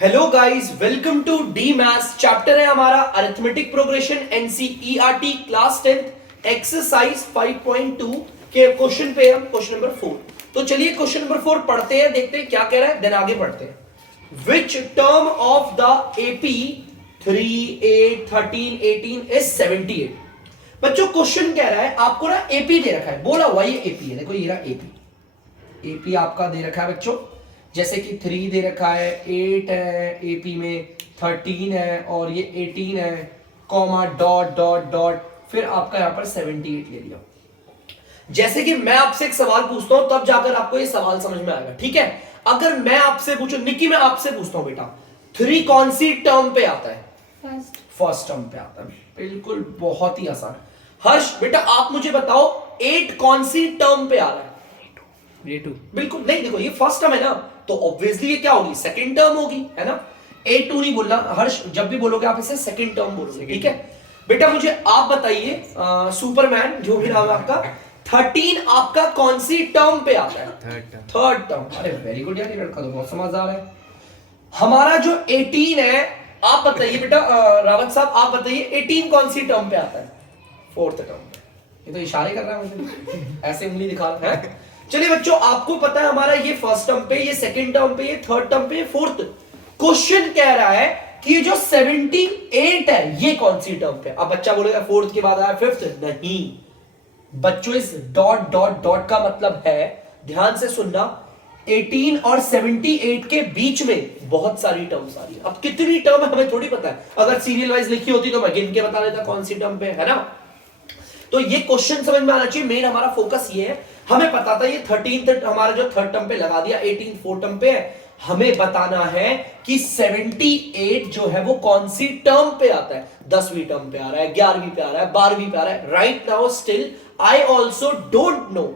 Hello guys, welcome to the maths. Chapter है हमारा arithmetic progression NCERT class 10 exercise 5.2 के question पे हम क्वेश्चन नंबर 4। तो चलिए क्वेश्चन नंबर 4 पढ़ते हैं, देखते हैं क्या कह रहा है, देन आगे बढ़ते हैं। Which term of the AP 3, 8, 13, 18 is 78। बच्चों क्वेश्चन कह रहा है, आपको ना एपी दे रखा है, बोला हुआ ये एपी है। देखो ये रहा एपी, एपी आपका दे रखा है बच्चों, जैसे कि 3 दे रखा है, 8 है एपी में, 13 है और ये 18 है, कॉमा डॉट डॉट डॉट, फिर आपका यहां पर 78 ले लिया। जैसे कि मैं आपसे एक सवाल पूछता हूं तब जाकर आपको ये सवाल समझ में आएगा, ठीक है। अगर मैं आपसे पूछूं, निकी मैं आपसे पूछता हूं बेटा, 3 कौन सी टर्म पे आता है? फर्स्ट टर्म पे आता है, बिल्कुल, बहुत ही आसान। हर्ष बेटा आप मुझे बताओ 8 कौन सी टर्म पे आ रहा है? A2। बिल्कुल नहीं, देखो ये फर्स्ट टर्म है ना, तो ऑब्वियसली ये क्या होगी, सेकंड टर्म होगी, है ना। A2 नहीं बोलना हर्ष, जब भी बोलोगे आप इसे सेकंड टर्म बोलोगे, ठीक है। बेटा मुझे आप बताइए, सुपरमैन जो भी नाम है आपका, 13 आपका कौन सी टर्म पे आता है? Third term. अरे वेरी गुड यार, ये लड़का तो बहुत समझदार है। हमारा जो 18 है, आप बताइए बेटा, रावत साहब आप बताइए 18 कौन सी टर्म पे आता है? फोर्थ टर्म पे। ये तो इशारे कर रहा है मुझे, ऐसे उंगली दिखा रहा है। चलिए बच्चों, आपको पता है हमारा ये फर्स्ट टर्म पे, ये सेकंड टर्म पे, ये थर्ड टर्म पे, ये फोर्थ। क्वेश्चन कह रहा है कि ये जो 78 है ये कौन सी टर्म पे? अब बच्चा बोलेगा फोर्थ के बाद आया फिफ्थ, नहीं बच्चों, इस डॉट डॉट डॉट का मतलब है, ध्यान से सुनना, 18 और 78 के बीच में बहुत सारी टर्म्स आ रही है। अब कितनी टर्म है हमें थोड़ी पता है, अगर सीरियल वाइज लिखी होती तो मैं गिन के बता देता कौन सी टर्म पे, है ना। तो ये क्वेश्चन समझ में आना चाहिए, मेन हमारा फोकस ये है। हमें पता था ये 13 हमारा जो थर्ड टर्म पे लगा दिया, 18 फोर्थ टर्म पे है। हमें बताना है कि 78 जो है वो कौन सी टर्म पे आता है। 10वीं टर्म पे आ रहा है, 11वीं पे आ रहा है, 12वीं पे आ रहा है। Right now still I also don't know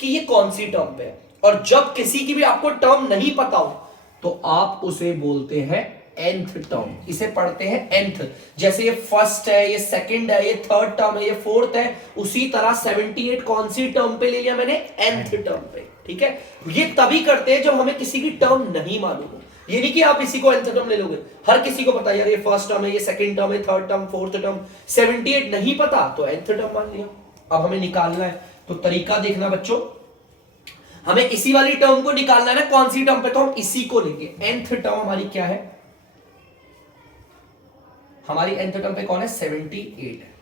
कि ये कौन सी टर्म पे है। और जब किसी की भी आपको टर्म नहीं पता हो तो आप उसे बोलते हैं nth टर्म, इसे पढ़ते हैं nth। जैसे ये फर्स्ट है, ये सेकंड है, ये थर्ड टर्म है, ये फोर्थ है, उसी तरह 78 कौन सी टर्म पे ले लिया मैंने? nth टर्म पे, ठीक है। ये तभी करते हैं जब हमें किसी की टर्म नहीं मालूम हो। ये नहीं कि आप इसी को nth टर्म ले लोगे, हर किसी को पता है यार ये फर्स्ट टर्म है, ये सेकंड टर्म है, थर्ड टर्म, फोर्थ टर्म। 78 नहीं पता तो nth टर्म मान लिया। अब हमें निकालना है, तो तरीका देखना बच्चों, हमें इसी वाली टर्म को निकालना है ना, कौन सी टर्म पे, तो हम इसी को लेंगे। nth टर्म हमारी क्या है? हमारी nth टर्म पे कौन है? 78 है।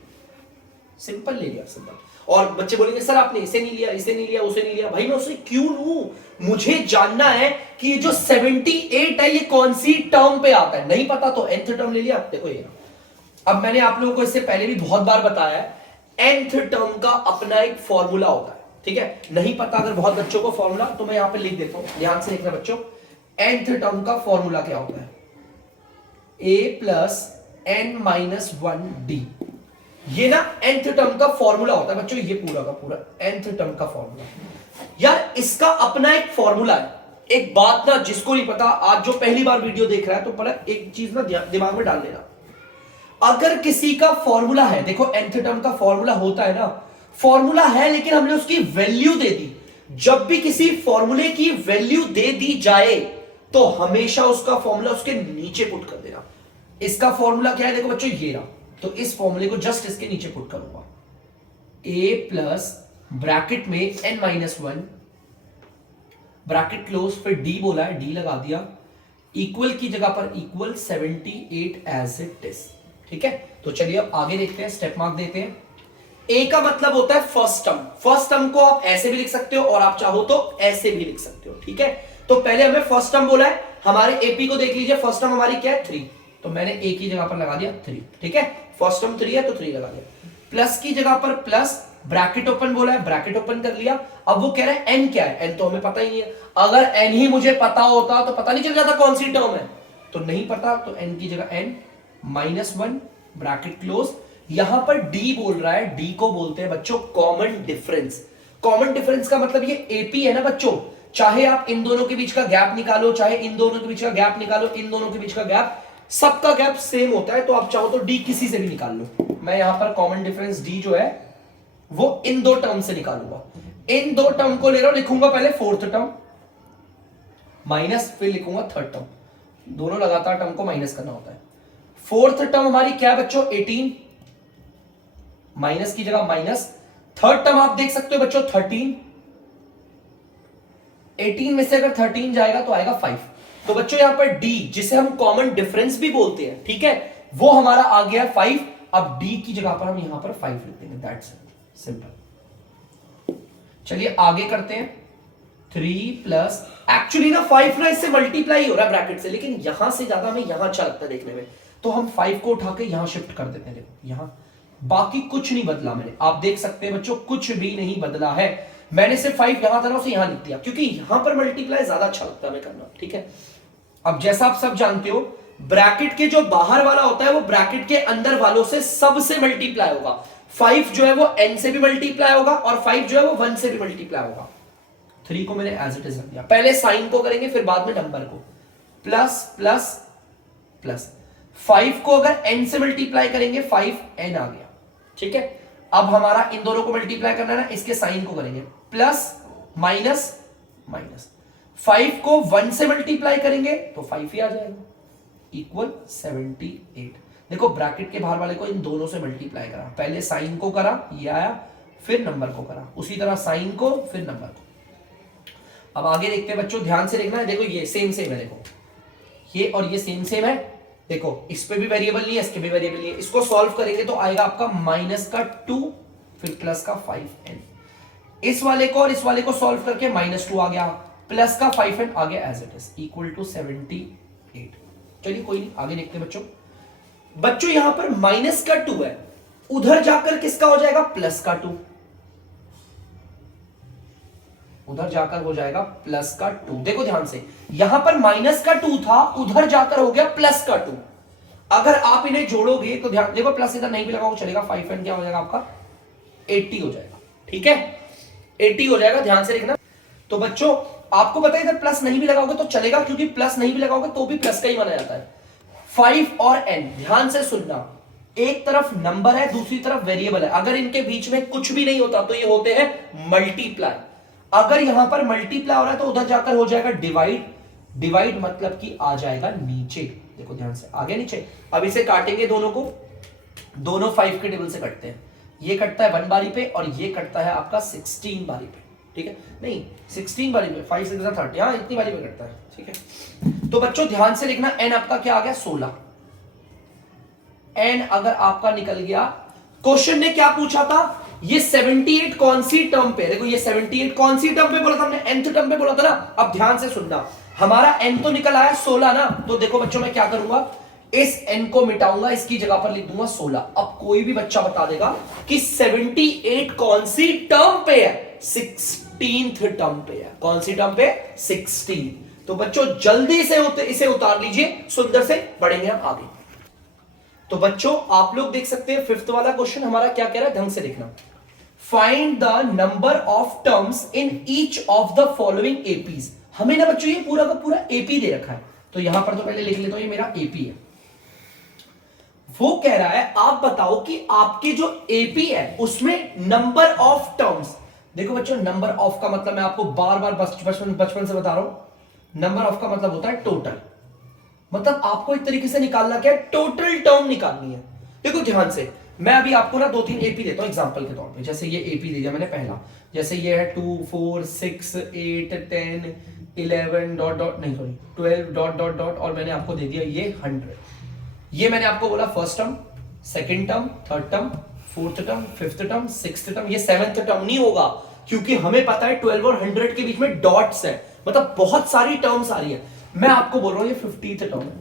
सिंपल ले लिया, सिंपल। और बच्चे बोलेंगे सर आपने इसे नहीं लिया, इसे नहीं लिया, उसे नहीं लिया। भाई मैं उसे क्यों लूं? मुझे जानना है कि ये जो 78 है ये कौन सी टर्म पे आता है। नहीं पता तो nth टर्म ले लिया। देखो ये, अब मैंने आप लोगों को इससे पहले भी बहुत बार बताया है, nth टर्म का अपना एक फॉर्मूला होता है, ठीक है। नहीं पता अगर बहुत बच्चों को फॉर्मूला, तो मैं यहां पे लिख देता हूं, ध्यान से देखना बच्चों। nth टर्म का फॉर्मूला क्या होता है? a plus n minus 1d। ये ना nth टर्म का फॉर्मूला होता है बच्चों, ये पूरा का पूरा nth टर्म का फॉर्मूला। यार इसका अपना एक फॉर्मूला है। एक बात ना जिसको नहीं पता, आज जो पहली बार वीडियो देख रहा है, तो पहले एक चीज ना दिमाग में डाल लेना। अगर किसी का फॉर्मूला है, देखो nth टर्म का फॉर्मूला होता है ना, फॉर्मूला है लेकिन हमने उसकी वैल्यू दे दी। जब भी किसी फॉर्मूले की वैल्यू दे दी जाए तो हमेशा उसका फॉर्मूला उसके नीचे पुट कर देना। इसका फॉर्मूला क्या है? देखो बच्चों ये रहा, तो इस फॉर्मूले को जस्ट इसके नीचे पुट करूंगा। a प्लस ब्रैकेट में n माइनस 1, ब्रैकेट क्लोज, फिर d बोला है, d लगा दिया, इक्वल की जगह पर इक्वल, 78 एज इट इज, ठीक है। तो चलिए अब आगे देखते हैं, स्टेप मार्क देते हैं। a का मतलब होता है फर्स्ट टर्म। फर्स्ट टर्म को आप ऐसे भी लिख सकते हो और आप चाहो तो ऐसे भी लिख सकते हो, ठीक है। तो पहले हमें फर्स्ट टर्म बोला है, हमारे एपी को देख लीजिए, फर्स्ट टर्म हमारी क्या है? 3, तो मैंने a की जगह पर लगा दिया 3, ठीक है। फर्स्ट टर्म 3 है तो 3 लगा दिया। प्लस की जगह पर प्लस, ब्रैकेट ओपन बोला है, ब्रैकेट ओपन कर लिया। अब वो कह रहा है n क्या है? n तो हमें पता ही नहीं है। अगर n ही मुझे पता होता तो पता नहीं चल जाता कौन सी टर्म है, तो नहीं पता, तो n की जगह n माइनस 1, ब्रैकेट क्लोज। यहां पर d बोल रहा है, d को बोलते हैं बच्चों कॉमन डिफरेंस। कॉमन डिफरेंस का मतलब ये एपी है ना बच्चों, चाहे आप इन दोनों के बीच का गैप निकालो, चाहे इन दोनों के बीच का गैप निकालो, इन दोनों के बीच का गैप, सबका गैप सेम होता है। तो आप चाहो तो d किसी से भी निकाल लो। मैं यहां पर कॉमन डिफरेंस d जो है वो इन दो टर्म से निकालूंगा। इन दो टर्म को ले रहा हूं, लिखूंगा पहले फोर्थ टर्म माइनस, फिर लिखूंगा थर्ड टर्म। दोनों लगातार टर्म को माइनस करना होता है। फोर्थ टर्म हमारी क्या है बच्चों 18, माइनस की जगह माइनस। थर्ड टर्म आप देख सकते हो बच्चों 13, 18 में से अगर 13 जाएगा तो आएगा 5। तो बच्चों यहां पर d जिसे हम कॉमन डिफरेंस भी बोलते हैं, ठीक है, वो हमारा आ गया 5। अब d की जगह पर हम यहां पर 5 लिख देंगे, दैट्स सिंपल। चलिए आगे करते हैं। 3 प्लस एक्चुअली ना 5 ना इससे मल्टीप्लाई हो रहा है ब्रैकेट से, लेकिन यहां से ज्यादा हमें यहां अच्छा लगता है देखने में, तो हम 5 को उठा के यहां शिफ्ट कर देते हैं। देखो यहां बाकी कुछ नहीं बदला मैंने, आप देख सकते हैं बच्चों कुछ भी नहीं बदला है। मैंने सिर्फ 5 यहां था ना उसे यहां लिख दिया, क्योंकि यहां पर मल्टीप्लाई ज्यादा अच्छा लगता है हमें करना, ठीक है। अब जैसा आप सब जानते हो ब्रैकेट के जो बाहर वाला होता है वो ब्रैकेट के अंदर वालों से सबसे मल्टीप्लाई होगा। 5 जो है वो n से भी मल्टीप्लाई होगा और 5 जो है वो 1 से भी मल्टीप्लाई होगा। 3 को मैंने एज इट इज रख दिया, पहले साइन को करेंगे फिर बाद में नंबर को। प्लस प्लस प्लस 5 को अगर n से मल्टीप्लाई करेंगे 5n आ गया, ठीक है। अब हमारा इन दोनों को मल्टीप्लाई करना है ना, इसके साइन को करेंगे प्लस माइनस माइनस। 5 को 1 से मल्टीप्लाई करेंगे तो 5 ही आ जाएगा, इक्वल 78। देखो ब्रैकेट के बाहर वाले को इन दोनों से मल्टीप्लाई करा, पहले साइन को करा ये आया, फिर नंबर को करा, उसी तरह साइन को फिर नंबर को। अब आगे देखते हैं बच्चों, ध्यान से देखना है। देखो ये सेम सेम है, देखो ये और ये सेम सेम है। देखो इस पे भी वेरिएबल नहीं है, इसके भी वेरिएबल नहीं है। इसको सॉल्व करेंगे तो आएगा आपका माइनस का 2 फिर प्लस का 5n। इस वाले को और इस वाले को सॉल्व करके -2 आ गया, प्लस का 5n आ गया as it is, equal to 78। चलिए कोई नहीं, आगे देखते हैं बच्चों। बच्चों यहां पर माइनस का 2 है, उधर जाकर किसका हो जाएगा प्लस का 2, उधर जाकर हो जाएगा प्लस का 2। देखो ध्यान से, यहां पर माइनस का 2 था, उधर जाकर हो गया प्लस का 2। अगर आप इन्हें जोड़ोगे तो ध्यान देखो, प्लस इधर नहीं भी लगाओ चलेगा, 5n क्या हो जाएगा आपका 80 हो जाएगा, ठीक है 80 हो जाएगा, ध्यान से देखना। तो बच्चों आपको पता है इधर प्लस नहीं भी लगाओगे तो चलेगा, क्योंकि प्लस नहीं भी लगाओगे तो भी प्लस का ही माना जाता है। 5 और n, ध्यान से सुनना, एक तरफ नंबर है दूसरी तरफ वेरिएबल है, अगर इनके बीच में कुछ भी नहीं होता तो ये होते हैं मल्टीप्लाई। अगर यहां पर मल्टीप्लाई हो रहा है तो उधर जाकर हो जाएगा डिवाइड, डिवाइड मतलब कि आ जाएगा नीचे। देखो ध्यान से, आ गया नीचे। अब इसे काटेंगे दोनों को, दोनों 5 के टेबल से कटते हैं, ये कटता है 1 बारी पे और ये कटता है आपका 16 बारी पे, ठीक है, नहीं 16 बारी पे, 5 6 30, हाँ इतनी बारी पे कटता है, ठीक है। तो बच्चों ध्यान से देखना, n आपका क्या आ गया 16। n अगर आपका निकल गया, क्वेश्चन ने क्या पूछा था, ये 78 कौन सी टर्म पे, देखो ये 78 कौन सी टर्म पे बोला था हमने, nth टर्म पे बोला था ना। अब ध्यान से सुनना, हमारा n तो निकल आया 16 ना, तो देखो बच्चों मैं क्या करूंगा, इस n को मिटाऊंगा, इसकी जगह पर लिख दूंगा 16। अब कोई भी बच्चा बता देगा कि 78 कौन सी टर्म पे है, 16th टर्म पे है। कौन सी टर्म पे, 16। तो बच्चों जल्दी से इसे उतार लीजिए, सुंदर से बढ़ेंगे हम आगे। तो बच्चों आप लोग देख सकते हैं 5th वाला क्वेश्चन हमारा क्या कह रहा है, ढंग से देखना। Find the number of terms in each of the following APs. हमें ना बच्चों ये पूरा का पूरा एपी दे रखा है, तो यहां पर तो पहले लिख लेता हूं ये मेरा एपी है। वो कह रहा है आप बताओ कि आपके जो एपी है उसमें नंबर ऑफ टर्म्स। देखो बच्चों नंबर ऑफ का मतलब मैं आपको बार बार बचपन से बता रहा हूं, नंबर ऑफ का मतलब होता है टोटल, मतलब आपको एक तरीके से निकालना क्या है, टोटल टर्म निकालनी है। देखो ध्यान से, मैं अभी आपको ना 2-3 एपी देता हूं एग्जांपल के तौर पे। जैसे ये एपी दे दिया मैंने पहला, जैसे ये है 2 4 6 8 10 11 डॉट डॉट नहीं सॉरी 12 डॉट डॉट डॉट, और मैंने आपको दे दिया ये 100। ये मैंने आपको बोला first term, second term, third term, fourth term, fifth term, sixth term. ये 7th टर्म नहीं होगा, क्योंकि हमें पता है 12 और 100 के बीच में डॉट्स है, मतलब बहुत सारी टर्म्स आ रही है। मैं आपको बोल रहा हूं ये 50th टर्म है।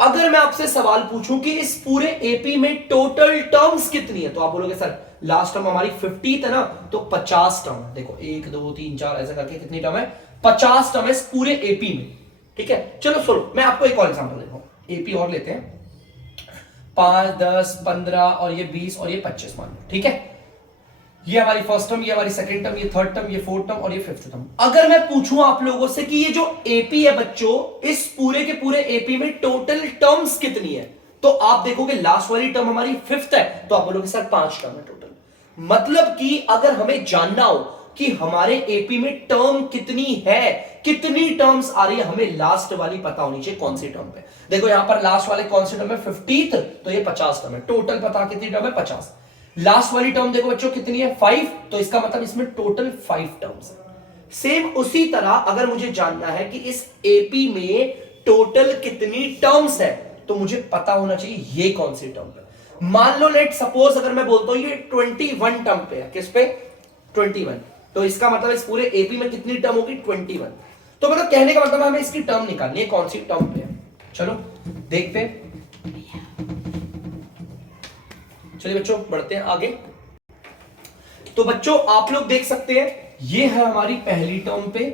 अगर मैं आपसे सवाल पूछूं कि इस पूरे एपी में टोटल टर्म्स कितनी है, तो आप बोलोगे सर लास्ट टर्म हमारी 50th है ना, तो 50 टर्म है। देखो 1 2 3 4 ऐसा करके कितनी टर्म है, 50 टर्म है इस पूरे एपी में, ठीक है। चलो सुनो, मैं आपको एक और एग्जांपल देता हूं, एपी और लेते हैं, 5 10 15 और ये 20 और ये 25 मान लो, ठीक है। ये हमारी फर्स्ट टर्म, ये हमारी सेकंड टर्म, ये थर्ड टर्म, ये फोर्थ टर्म और ये फिफ्थ टर्म। अगर मैं पूछूं आप लोगों से कि ये जो एपी है बच्चों, इस पूरे के पूरे एपी में टोटल टर्म्स कितनी है, तो आप देखोगे लास्ट वाली टर्म हमारी 5th है, तो आप बोलोगे सर 5 टर्म है टोटल। मतलब कि अगर हमें जानना हो कि हमारे एपी में टर्म कितनी है, कितनी टर्म्स आ रही है, हमें लास्ट वाली पता होनी चाहिए कौन सी टर्म पे। देखो यहां पर लास्ट वाले कौन सी टर्म है 50th, तो ये 50 टर्म है। टोटल पता कितनी टर्म है 50। लास्ट वाली टर्म देखो बच्चों कितनी है 5, तो इसका मतलब इसमें टोटल 5 टर्म्स है। सेम उसी तरह अगर मुझे जानना है कि इस एपी में टोटल कितनी टर्म्स है, तो मुझे पता होना चाहिए ये कौन सी टर्म है। मान लो लेट सपोज अगर मैं बोलता हूं ये 21 टर्म पे है, किस पे 21, तो इसका मतलब इस पूरे एपी में कितनी टर्म होगी 21। तो मतलब कहने का मतलब हमें इसकी टर्म निकालनी है कौन सी टर्म पे है। चलो देखते हैं, चलिए बच्चों बढ़ते हैं आगे। तो बच्चों आप लोग देख सकते हैं ये है हमारी पहली टर्म पे,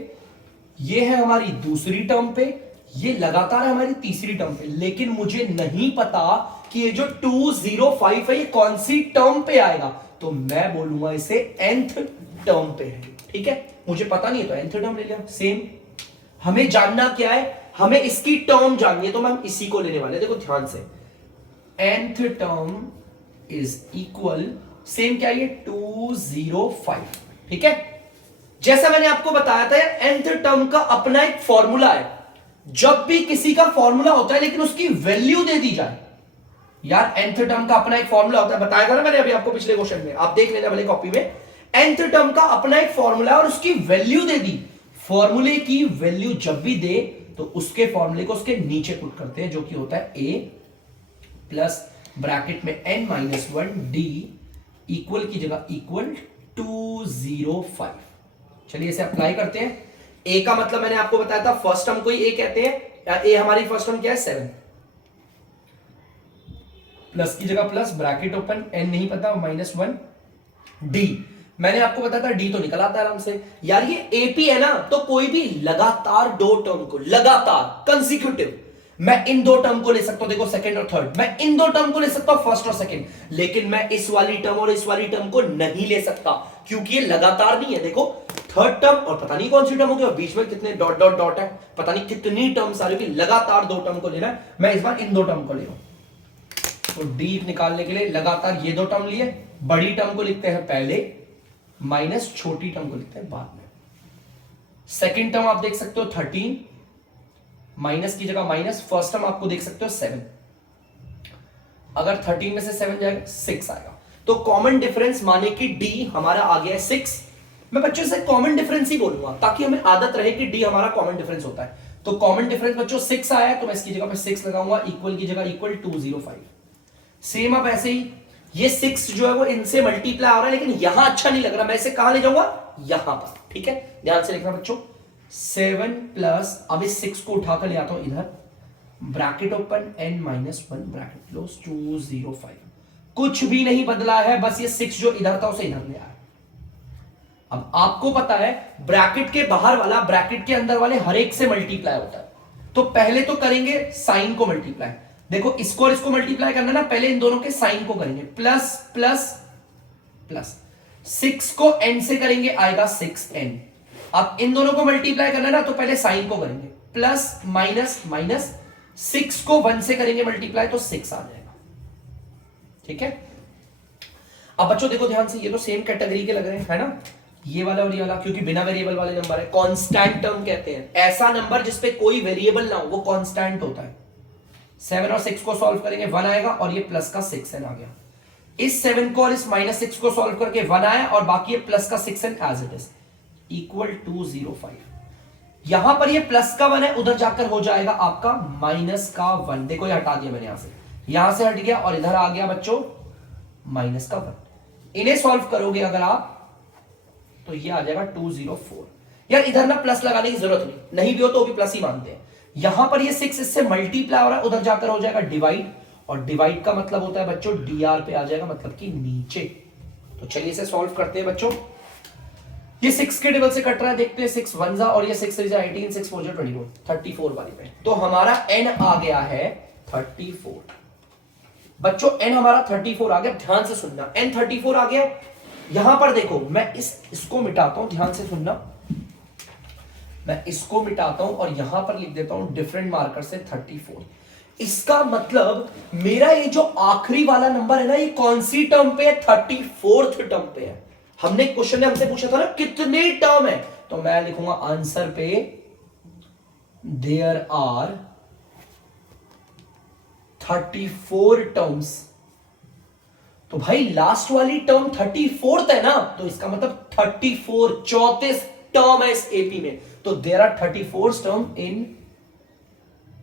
ये है हमारी दूसरी टर्म पे, ये लगातार है हमारी तीसरी टर्म पे, लेकिन मुझे नहीं पता कि ये जो 205 है ये कौन सी टर्म पे आएगा, तो मैं बोलूंगा इसे nth टर्म पे है। ठीक है, मुझे पता नहीं है तो nth टर्म ले लिया। सेम हमें जानना क्या है, हमें इसकी टर्म जाननी है, तो हम इसी को लेने वाले हैं। देखो ध्यान से, nth term is equal same क्या है 205। ठीक है, जैसा मैंने आपको बताया था nth टर्म का अपना एक फॉर्मूला है। जब भी किसी का फॉर्मूला होता है लेकिन उसकी वैल्यू दे दी जाए, यार nth टर्म का अपना एक फॉर्मूला होता है, बताया था ना मैंने अभी आपको पिछले क्वेश्चन में, आप देख लेना भले कॉपी में। nth टर्म का अपना एक फॉर्मूला है और उसकी वैल्यू दे दी, फॉर्मूले की वैल्यू जब भी दे तो उसके फॉर्मूले को उसके नीचे पुट करते हैं, जो कि होता है a प्लस ब्रैकेट में n-1 d इक्वल की जगह इक्वल 205। चलिए इसे अप्लाई करते हैं। ए का मतलब मैंने आपको बताया था फर्स्ट टर्म को ही ए कहते हैं, ए हमारी फर्स्ट टर्म क्या है 7, प्लस की जगह प्लस ब्रैकेट ओपन, एन नहीं पता -1 डी, मैंने आपको बताया था डी तो निकल आता है आराम से। यार ये एपी है ना, तो कोई भी लगातार दो टर्म को लगातार कंसेक्यूटिव, मैं इन दो टर्म को ले सकता हूं, देखो सेकंड और थर्ड, मैं इन दो टर्म को ले सकता हूं फर्स्ट और सेकंड, लेकिन मैं इस वाली टर्म और इस वाली टर्म को नहीं ले सकता क्योंकि ये लगातार नहीं है। देखो थर्ड टर्म और पता नहीं कौन सी टर्म होगी और बीच में कितने डॉट डॉट डॉट है, पता नहीं कितनी टर्म्स आ रही है, लगातार दो टर्म को लेना है। मैं इस बार इन दो टर्म को ले रहा हूं, तो डी निकालने के लिए लगातार ये दो टर्म लिए, बड़ी टर्म को लिखते हैं पहले माइनस छोटी टर्म को लिखते हैं बाद में। सेकेंड टर्म आप देख सकते हो 13, माइनस की जगह माइनस, फर्स्ट टर्म आपको देख सकते हो 7, अगर 13 में से 7 जाएगा 6 आएगा, तो कॉमन डिफरेंस माने कि डी हमारा आ गया है 6। मैं बच्चों से कॉमन डिफरेंस ही बोलूंगा ताकि हमें आदत रहे कि डी हमारा कॉमन डिफरेंस होता है। तो कॉमन डिफरेंस बच्चों 6 आया है, तो मैं इसकी जगह पे 6 लगाऊंगा, इक्वल की जगह इक्वल 205। सेम अब ऐसे ही ये 6 जो है वो इनसे मल्टीप्लाई हो रहा है, लेकिन यहां अच्छा नहीं लग रहा, मैं इसे कहां ले जाऊंगा यहां पर। ठीक है, ध्यान से लिखना बच्चों, 7 प्लस, अब इस 6 को उठाकर ले आता हूं इधर, bracket open n-1 bracket close 205। कुछ भी नहीं बदला है, बस ये 6 जो इधर था उसे इधर ले आया। अब आपको पता है ब्रैकेट के बाहर वाला ब्रैकेट के अंदर वाले हर एक से मल्टीप्लाई होता है, तो पहले तो करेंगे साइन को मल्टीप्लाई। देखो इसको और इसको मल्टीप्लाई करना ना, पहले इन दोनों के साइन को करेंगे, प्लस प्लस प्लस, 6 को n से करेंगे आएगा 6n। अब इन दोनों को मल्टीप्लाई करना ना, तो पहले साइन को करेंगे, प्लस माइनस माइनस, 6 को 1 से करेंगे मल्टीप्लाई तो 6 आ जाएगा। ठीक है, अब बच्चों देखो ध्यान से, ये तो सेम कैटेगरी के लग रहे हैं है ना, ये वाला और ये वाला, क्योंकि बिना वेरिएबल वाले नंबर है, कांस्टेंट टर्म कहते हैं। ऐसा नंबर जिसपे कोई वेरिएबल ना हो वो कांस्टेंट होता है। 7 और 6 को सॉल्व करेंगे 1 आएगा, और ये प्लस का 6n आ गया। इस 7 को और इस -6 को सॉल्व करके 1 आया, और बाकी ये प्लस का 6n as it is equal 205। यहां पर ये प्लस का 1 है, उधर जाकर हो जाएगा आपका माइनस का 1। देखो ये हटा दिया मैंने, यहां से हट गया और इधर आ गया बच्चों माइनस का 1। इन्हें सॉल्व करोगे अगर आप तो ये आ जाएगा 204। यार इधर ना प्लस लगाने की जरूरत नहीं भी हो तो भी प्लस ही मानते हैं। यहां पर ये 6 इससे मल्टीप्लाई हो रहा है, उधर जाकर हो जाएगा डिवाइड, और डिवाइड का मतलब होता है बच्चों dr पे आ जाएगा, मतलब कि नीचे। तो चलिए इसे सॉल्व करते हैं बच्चों। ये 6 के टेबल से कट रहा है, देखते हैं 6 1 जा, और ये 6 3 जा 18, 6 4 जा 24, 34 वाली पे। तो हमारा n आ गया है 34। बच्चों n हमारा 34 आ गया, ध्यान से सुनना, n 34 आ गया। यहां पर देखो मैं इसको मिटाता हूं, ध्यान से सुनना, मैं इसको मिटाता हूं और यहां पर लिख देता हूं डिफरेंट मार्कर से 34। इसका मतलब मेरा ये जो आखिरी वाला नंबर है ना, ये कौन सी टर्म पे है, 34th टर्म पे है। हमने क्वेश्चन ने हमसे पूछा था ना कितने टर्म है, तो मैं लिखूंगा आंसर पे देयर आर 34 टर्म्स। तो भाई लास्ट वाली टर्म 34th है ना, तो इसका मतलब 34 टर्म है इस एपी में। तो there are 34 term in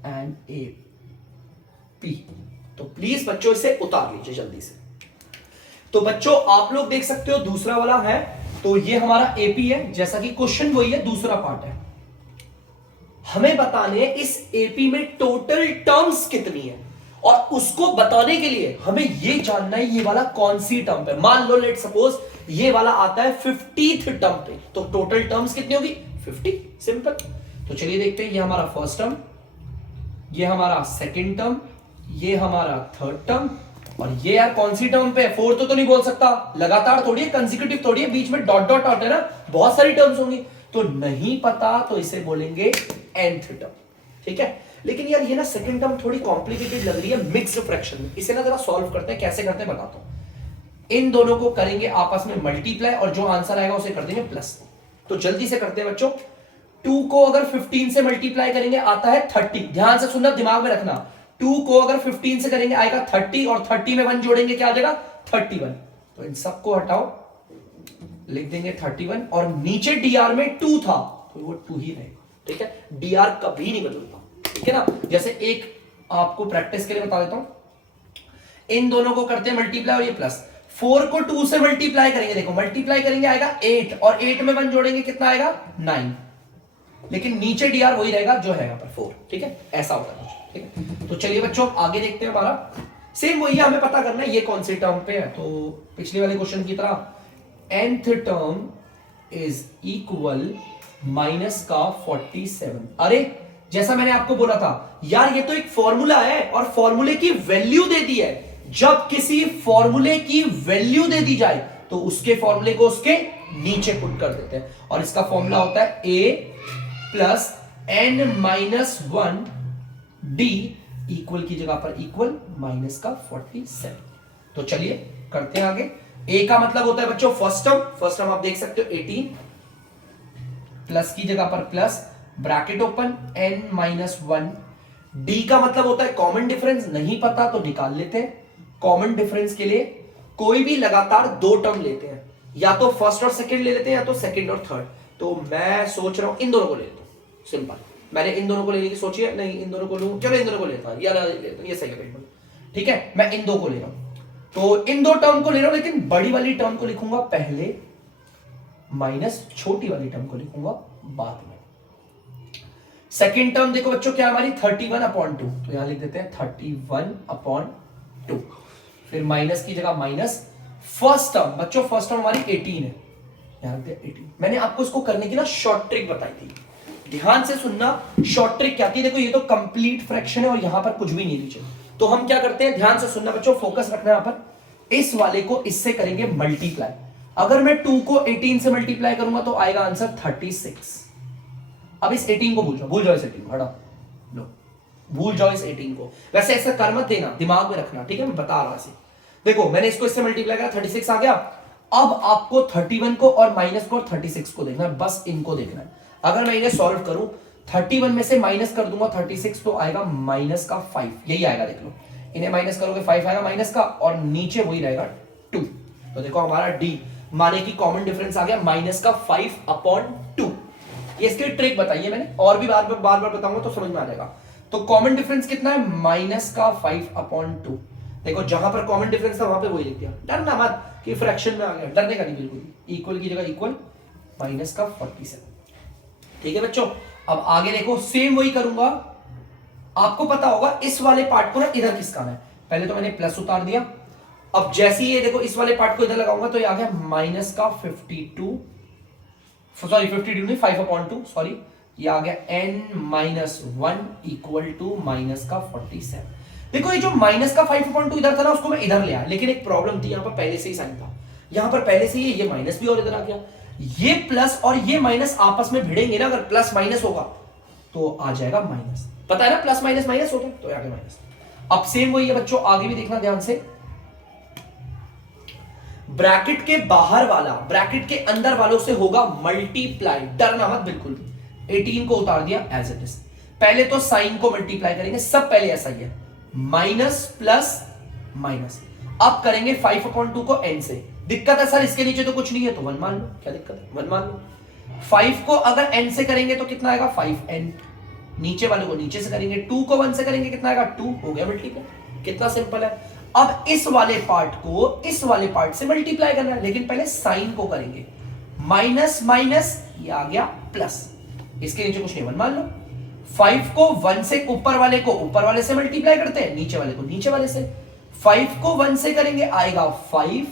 an AP. तो प्लीज बच्चों इसे उतार लीजिए जल्दी से। तो बच्चों आप लोग देख सकते हो दूसरा वाला है, तो ये हमारा एपी है, जैसा कि क्वेश्चन वही है, दूसरा पार्ट है। हमें बताने इस एपी में टोटल टर्म्स कितनी है, और उसको बताने के लिए हमें ये जानना है ये वाला कौन सी टर्म पे। मान लो लेट सपोज ये वाला आता है 50th टर्म पे, तो टोटल टर्म्स कितनी होगी 50। सिंपल। तो चलिए देखते हैं, ये हमारा फर्स्ट टर्म, ये हमारा सेकंड टर्म, ये हमारा थर्ड टर्म, और ये यार कौन सी टर्म पे है, फोर्थ तो नहीं बोल सकता, लगातार थोड़ी है, कंसेक्यूटिव थोड़ी है, बीच में डॉट डॉट आते हैं ना, बहुत सारी टर्म्स होंगी, तो नहीं पता तो इसे बोलेंगे nth टर्म। ठीक है, लेकिन यार ये ना सेकंड टर्म थोड़ी कॉम्प्लिकेटेड लग रही है मिक्स्ड फ्रैक्शन में। इसे ना जरा सॉल्व करते हैं, कैसे करते हैं बताता हूं। इन दोनों को करेंगे आपस में मल्टीप्लाई, और जो आंसर आएगा उसे कर देंगे प्लस। तो जल्दी से करते हैं बच्चों। 2 को अगर 15 से मल्टीप्लाई करेंगे आता है 30। ध्यान से सुनना, दिमाग में रखना, 2 को अगर 15 से करेंगे आएगा 30, और 30 में 1 जोड़ेंगे क्या आ जाएगा 31। तो इन सबको हटाओ, लिख देंगे 31, और नीचे dr में 2 था तो वो 2 ही रहेगा। ठीक है, dr कभी नहीं बदलता। ठीक है ना, जैसे एक आपको प्रैक्टिस के लिए बता देता हूं, इन दोनों को करते हैं मल्टीप्लाई, और ये प्लस 4 को 2 से मल्टीप्लाई करेंगे, देखो मल्टीप्लाई करेंगे आएगा 8, और 8 में 1 जोड़ेंगे कितना आएगा 9, लेकिन नीचे dr वही रहेगा जो है यहां पर 4। ठीक है, ऐसा होता है। ठीक है, तो चलिए बच्चों आगे देखते हैं। हमारा सेम वही है, हमें पता करना है ये कौन से टर्म पे है। तो पिछले वाले क्वेश्चन की तरह nth term is equal minus का 47। अरे जैसा मैंने आपको बोला था यार, ये तो एक फॉर्मूला है और फॉर्मूले की वैल्यू दे दी है। जब किसी फॉर्मूले की वैल्यू दे दी जाए तो उसके फॉर्मूले को उसके नीचे पुट कर देते हैं, और इसका फॉर्मूला होता है a plus n-1 d equal की जगह पर इक्वल माइनस का 47। तो चलिए करते हैं आगे। a का मतलब होता है बच्चों फर्स्ट टर्म आप देख सकते हो 18, प्लस की जगह पर plus, bracket open, n-1। d का मतलब होता है कॉमन डिफरेंस, नहीं पता तो निकाल लेते हैं। कॉमन डिफरेंस के लिए कोई भी लगातार 2 टर्म लेते हैं, या तो फर्स्ट और सेकंड ले लेते हैं, या तो सेकंड और थर्ड। तो मैं सोच रहा हूं इन दोनों को ले लेता हूं। सिंपल, मैंने इन दोनों को लेने की सोची है, नहीं इन दोनों को लूं, चलो इन दोनों को लेता हूं, ये सही है बिल्कुल। ठीक है, मैं इन 2 को ले रहा हूं, तो इन 2 टर्म को ले रहा हूं, लेकिन बड़ी वाली टर्म को लिखूंगा पहले, माइनस छोटी वाली टर्म को लिखूंगा बाद में। सेकेंड टर्म देखो बच्चों क्या हमारी 31/2, तो यहां लिख देते हैं 31/2, फिर माइनस की जगह माइनस। फर्स्ट टर्म बच्चों, फर्स्ट टर्म हमारी 18 है, यहां लिखते हैं 18। मैंने आपको इसको करने की ना शॉर्ट ट्रिक बताई थी, ध्यान से सुनना। शॉर्ट ट्रिक क्या थी, देखो ये तो कंप्लीट फ्रैक्शन है और यहां पर कुछ भी नहीं नीचे, तो हम क्या करते हैं, ध्यान से सुनना बच्चों, फोकस रखना यहां पर। इस वाले को इससे करेंगे मल्टीप्लाई। अगर मैं 2 को 18 से मल्टीप्लाई करूंगा तो आएगा आंसर 36। अब इस 18 को भूल जाओ इस 18 को, हटाओ, लो भूल जाओ इस 18 को। वैसे ऐसा कर मत देना, दिमाग में रखना, ठीक है, मैं बता रहा हूं। देखो मैंने इसको इससे मल्टीप्लाई करा, 36 आ गया। अब आपको 31 को और माइनस को और 36 को देखना है, बस इनको देखना है। अगर मैं इन्हें सॉल्व करूं, 31 में से माइनस कर दूंगा 36, तो आएगा माइनस का 5, यही आएगा, देख लो। इन्हें माइनस करोगे 5 आएगा माइनस का, और नीचे वही रहेगा 2। तो देखो हमारा डी माने की कॉमन डिफरेंस आ गया माइनस का 5/2। ये इसकी ट्रिक बताइए मैंने, और भी बार बार बताऊंगा तो समझ में आ जाएगा। तो कॉमन डिफरेंस कितना है, माइनस का 5/2। देखो जहां पर कॉमन डिफरेंस था वहां पे वही लिख दिया, डरना मत कि फ्रैक्शन में आ गया, डरने का नहीं बिल्कुल। इक्वल की जगह इक्वल, माइनस का 47। ठीक है बच्चों, अब आगे देखो सेम वही करूंगा। आपको पता होगा इस वाले पार्ट को ना इधर खिसकाना है, पहले तो मैंने प्लस उतार दिया। अब जैसे ही ये देखो इस वाले पार्ट को इधर लगाऊंगा तो ये आ गया माइनस का 52, सॉरी 52 नहीं 5/2, सॉरी, ये आ गया n-1 इक्वल टू माइनस का 47। देखो ये जो माइनस का 5/2 इधर था ना, उसको मैं इधर ले आया, लेकिन एक प्रॉब्लम थी, यहां पर पहले से ही साइन था, यहां पर पहले से ही ये माइनस भी और इधर आ गया। ये प्लस और ये माइनस आपस में भिड़ेंगे ना, अगर प्लस माइनस होगा तो आ जाएगा माइनस, पता है ना, प्लस माइनस माइनस होता है, तो आगे माइनस। अब सेम वही है बच्चों, आगे भी देखना ध्यान से। ब्रैकेट के बाहर वाला ब्रैकेट के अंदर वालों से होगा मल्टीप्लाई, डरना मत बिल्कुल भी। 18 को उतार दिया एज इट इज। पहले तो साइन को मल्टीप्लाई करेंगे, सब पहले ऐसा ही है, माइनस प्लस माइनस। अब करेंगे 5/2 को n से। दिक्कत है सर इसके नीचे तो कुछ नहीं है, तो 1 मान लो, क्या दिक्कत है, 1 मान लो। 5 को अगर n से करेंगे तो कितना आएगा 5n, नीचे वाले को नीचे से करेंगे, 2 को 1 से करेंगे कितना आएगा 2, हो गया मल्टीप्लाई। कितना सिंपल है। अब इस वाले पार्ट को इस वाले पार्ट से मल्टीप्लाई करना है, लेकिन पहले साइन को करेंगे, माइनस माइनस ये आ गया प्लस, इसके नीचे कुछ नहीं, 1 मान लो। 5 को 1 से ऊपर वाले से मल्टीप्लाई करते हैं, नीचे वाले को नीचे वाले से। 5 को 1 से करेंगे आएगा 5,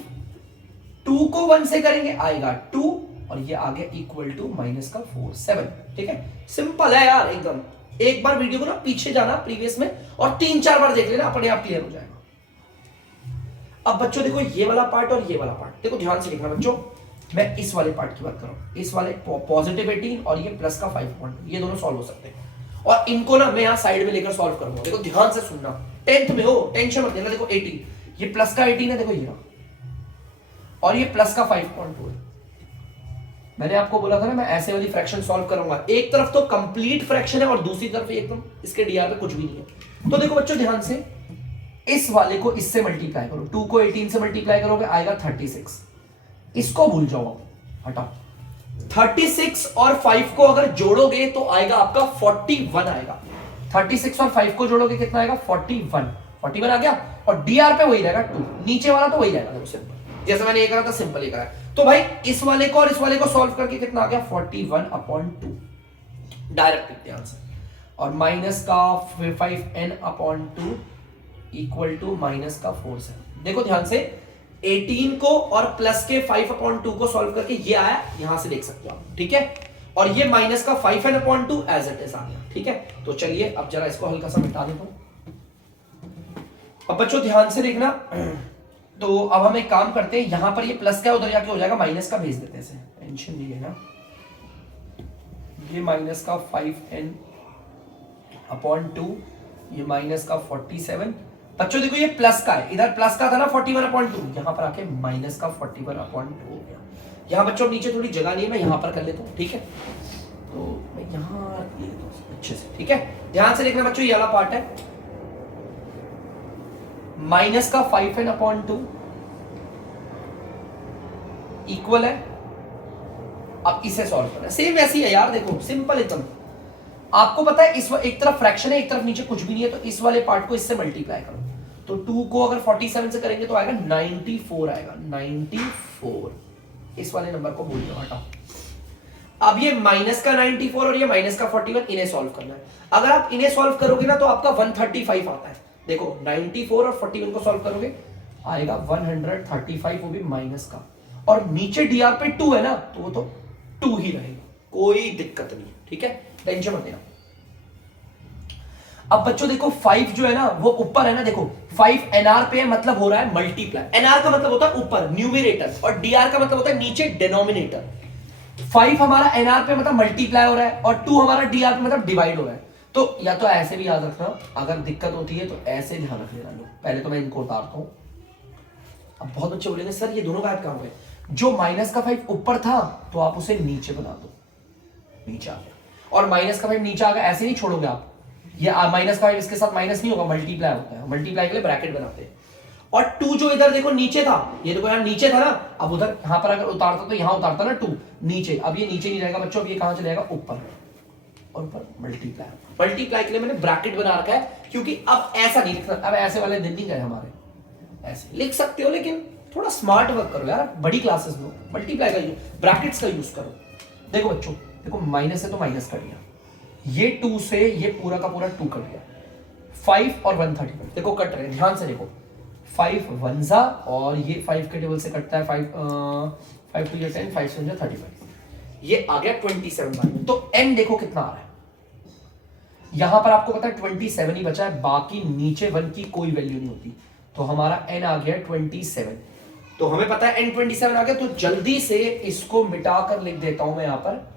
2 को 1 से करेंगे आएगा 2, और ये आ गया इक्वल टू माइनस का 4 7। ठीक है, सिंपल है यार एकदम। एक बार वीडियो को ना पीछे जाना प्रीवियस में और 3-4 बार देख लेना, अपने आप क्लियर हो जाएगा। अब बच्चों देखो ये वाला पार्ट और ये वाला पार्ट, देखो ध्यान से देखना बच्चों, मैं इस वाले पार्ट की बात कर रहा हूं, इस वाले पॉजिटिव 18 और ये प्लस का 5, ये दोनों सॉल्व हो सकते हैं। और इनको ना मैं यहां साइड में लेकर सॉल्व करूंगा। देखो ध्यान से सुनना, 10th में हो, टेंशन मत लेना। देखो 18, ये प्लस का 18 है, देखो ये, और ये प्लस का 5.2 है। मैंने आपको बोला था ना मैं ऐसे वाली फ्रैक्शन सॉल्व करूंगा। एक तरफ तो कंप्लीट फ्रैक्शन है और दूसरी तरफ एकदम इसके डीआर पे कुछ भी नहीं है। तो देखो बच्चों ध्यान से, इस वाले को इससे मल्टीप्लाई करो, 2 को 18 से मल्टीप्लाई करोगे आएगा 36, इसको भूल जाओ, हटाओ। 36 और 5 को अगर जोड़ोगे तो आएगा आपका 41 आएगा। 36 और 5 को जोड़ोगे कितना आएगा 41 आ गया, और डीआर पे वही रहेगा 2, नीचे वाला तो वही रहेगा सिंपल, जैसे मैंने ये करा था सिंपल ये करा। तो भाई इस वाले को और इस वाले को सॉल्व करके कितना आ गया 41/2, डायरेक्ट ध्यान से, और माइनस का 5n/2 इक्वल टू माइनस का 4 7। देखो ध्यान से, 18 को और प्लस के 5/2 को सॉल्व करके ये आया, यहां से देख सकते हो आप, ठीक है। और ये माइनस का 5n/2 एज इट इज आ गया, ठीक है। तो चलिए अब जरा इसको हल्का सा मिटा देता हूं। अब बच्चों ध्यान से देखना, तो अब हम एक काम करते हैं, यहां पर ये प्लस का उधर जाके हो जाएगा माइनस का, भेज देते हैं इसे, टेंशन नहीं लेना। ये माइनस का 5n/2, ये माइनस का 47। बच्चों देखो ये प्लस का है, इधर प्लस का था ना 41/2, यहां पर आके माइनस का 41/2 हो गया। यहां बच्चों नीचे थोड़ी जगह नहीं है, मैं यहां पर कर लेता हूं, ठीक है। तो मैं यहां ले लेता हूं अच्छे से, ठीक है। ध्यान से देखना बच्चों, ये वाला पार्ट है, माइनस का 5n/2 इक्वल है, अब इसे सॉल्व करना है, सेम वैसी है यार, देखो सिंपल एकदम। आपको पता है इस एक तरफ फ्रैक्शन है, एक तरफ नीचे कुछ भी नहीं है, तो इस वाले पार्ट को इससे मल्टीप्लाई करो, तो 2 को अगर 47 से करेंगे तो आएगा 94 आएगा, 94। इस वाले नंबर को भूल जाओ, हटाओ। अब ये माइनस का 94 और ये माइनस का 41, इन्हें सॉल्व करना है। अगर आप इन्हें सॉल्व करोगे ना तो आपका 135 आता है। देखो 94 और 41 को सॉल्व करोगे आएगा 135, वो भी माइनस का, और नीचे डीआर पे 2 है ना, तो वो तो 2 ही रहेगा, कोई दिक्कत नहीं, ठीक है, टेंशन मत लेना। अब बच्चों देखो 5 जो है ना वो ऊपर है ना, देखो 5 एनआर पे है, मतलब हो रहा है मल्टीप्लाई। एनआर का मतलब होता है ऊपर न्यूमरेटर, और डीआर का मतलब होता है नीचे डिनोमिनेटर। 5 हमारा एनआर पे मतलब मल्टीप्लाई हो रहा है, और 2 हमारा डीआर पे मतलब डिवाइड हो रहा है। तो या तो ऐसे भी याद रखना, अगर दिक्कत होती है तो ऐसे ध्यान रख लेना। लो पहले तो मैं इनको उतारता हूं। अब बहुत बच्चे बोलेंगे सर ये दोनों गायब कहां हो गए, जो माइनस का 5 ऊपर था तो आप उसे नीचे बना दो, नीचे आ गया, और माइनस का 5 नीचे आ गया, ऐसे नहीं छोड़ोगे आप, ये माइनस का 5 इसके साथ माइनस नहीं होगा, मल्टीप्लाई होता है, मल्टीप्लाई के लिए ब्रैकेट बनाते हैं। और 2 जो इधर देखो नीचे था, ये देखो यार नीचे था ना, अब उधर यहां पर अगर उतारता तो यहां उतारता ना 2 नीचे, अब ये नीचे नहीं रहेगा बच्चों, अब ये कहां चले जाएगा ऊपर, और ऊपर मल्टीप्लाई। मल्टीप्लाई के लिए मैंने ब्रैकेट बना रखा है, क्योंकि अब ऐसा नहीं लिखना, अब ऐसे वाले दिन नहीं गए हमारे, ऐसे लिख सकते हो लेकिन थोड़ा स्मार्ट वर्क करो यार, बड़ी क्लासेस में मल्टीप्लाई का यूज, ब्रैकेट्स का यूज करो। देखो बच्चों, देखो माइनस है तो माइनस कर दिया, ये 2 से ये पूरा का पूरा 2 कट गया, 5 और 135 देखो कट रहे हैं, ध्यान से देखो, 5 1 जा, और ये 5 के टेबल से कटता है, 5 2 या 10, 5 7 35, ये आ गया 27 बार में। तो n देखो कितना आ रहा है, यहां पर आपको पता है 27 ही बचा है, बाकी नीचे 1 की कोई वैल्यू नहीं होती, तो हमारा n आ गया 27। तो हमें पता है n 27 आ गया, तो जल्दी से इसको मिटाकर लिख देता हूं मैं यहां पर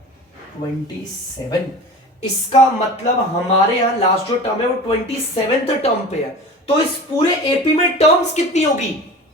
27। इसका मतलब हमारे यहां लास्ट जो टर्म है वो 27th टर्म पे है, तो इस पूरे एपी में टर्म्स कितनी होगी